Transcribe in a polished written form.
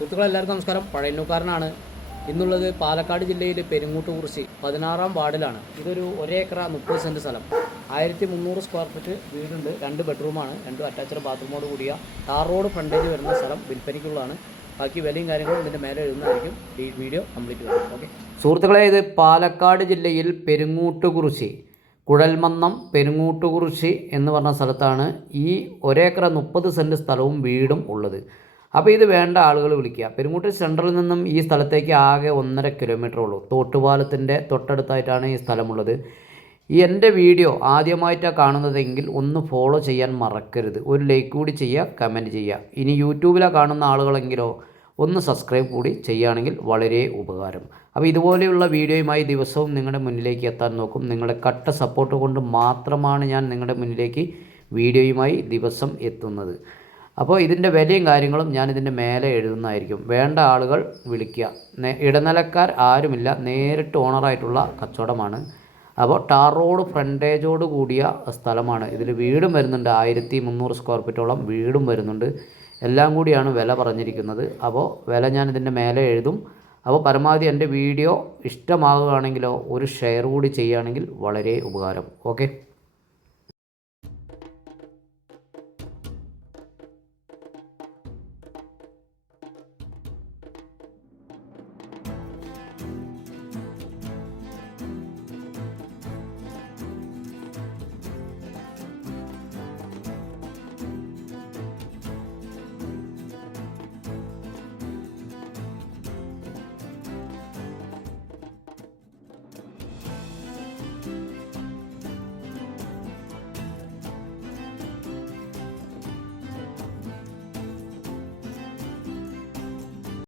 സുഹൃത്തുക്കളെല്ലാവർക്കും നമസ്കാരം. പഴയന്നൂക്കാരനാണ്. ഇന്നുള്ളത് പാലക്കാട് ജില്ലയിൽ പെരുങ്ങൂട്ടുകുറിശി 16-ാം വാർഡിലാണ്. ഇതൊരു 1 ഏക്കർ 30 സെൻറ്റ് സ്ഥലം, 1300 സ്ക്വയർ ഫീറ്റ് വീടുണ്ട്, 2 ബെഡ്റൂമാണ്, 2 അറ്റാച്ച്ഡ് ബാത്റൂമോട് കൂടിയ ടാർ റോഡ് ഫ്രണ്ടേജ് വരുന്ന സ്ഥലം വിൽപ്പനയ്ക്കുള്ളതാണ്. ബാക്കി വിലയും കാര്യങ്ങളും ഇതിൻ്റെ മേലെ എഴുതുന്നതായിരിക്കും. ഈ വീഡിയോ കംപ്ലീറ്റ് വരും. ഓക്കെ സുഹൃത്തുക്കളെ, ഇത് പാലക്കാട് ജില്ലയിൽ പെരുങ്ങൂട്ടുകുറിശി കുഴൽമന്നം പെരുങ്ങൂട്ടുകുറിശി എന്ന് പറഞ്ഞ സ്ഥലത്താണ് ഈ 1 ഏക്കർ 30 സെൻറ്റ് സ്ഥലവും വീടും ഉള്ളത്. അപ്പോൾ ഇത് വേണ്ട ആളുകൾ വിളിക്കുക. പെരുങ്ങൂട്ട് സെൻട്രലിൽ നിന്നും ഈ സ്ഥലത്തേക്ക് ആകെ 1.5 കിലോമീറ്റർ ഉള്ളൂ. തോട്ടുപാലത്തിൻ്റെ തൊട്ടടുത്തായിട്ടാണ് ഈ സ്ഥലമുള്ളത്. എൻ്റെ വീഡിയോ ആദ്യമായിട്ടാണ് കാണുന്നതെങ്കിൽ ഒന്ന് ഫോളോ ചെയ്യാൻ മറക്കരുത്. ഒരു ലൈക്ക് കൂടി ചെയ്യുക, കമൻറ്റ് ചെയ്യുക. ഇനി യൂട്യൂബിലാണ് കാണുന്ന ആളുകളെങ്കിലോ ഒന്ന് സബ്സ്ക്രൈബ് കൂടി ചെയ്യുകയാണെങ്കിൽ വളരെ ഉപകാരം. അപ്പോൾ ഇതുപോലെയുള്ള വീഡിയോയുമായി ദിവസവും നിങ്ങളുടെ മുന്നിലേക്ക് എത്താൻ നോക്കും. നിങ്ങളുടെ കട്ട സപ്പോർട്ട് കൊണ്ട് മാത്രമാണ് ഞാൻ നിങ്ങളുടെ മുന്നിലേക്ക് വീഡിയോയുമായി ദിവസം എത്തുന്നത്. അപ്പോൾ ഇതിൻ്റെ വിലയും കാര്യങ്ങളും ഞാനിതിൻ്റെ മേലെ എഴുതുന്നതായിരിക്കും. വേണ്ട ആളുകൾ വിളിക്കുക. ഇടനിലക്കാർ ആരുമില്ല, നേരിട്ട് ഓണറായിട്ടുള്ള കച്ചവടമാണ്. അപ്പോൾ ടാർ റോഡ് ഫ്രണ്ടേജോട് കൂടിയ സ്ഥലമാണ്. ഇതിൽ വീടും വരുന്നുണ്ട്, 1300 സ്ക്വയർ ഫീറ്റോളം വീടും വരുന്നുണ്ട്. എല്ലാം കൂടിയാണ് വില പറഞ്ഞിരിക്കുന്നത്. അപ്പോൾ വില ഞാൻ ഇതിൻ്റെ മേലെ എഴുതും. അപ്പോൾ പരമാവധി എൻ്റെ വീഡിയോ ഇഷ്ടമാകുകയാണെങ്കിലോ ഒരു ഷെയർ കൂടി ചെയ്യുകയാണെങ്കിൽ വളരെ ഉപകാരം. ഓക്കെ.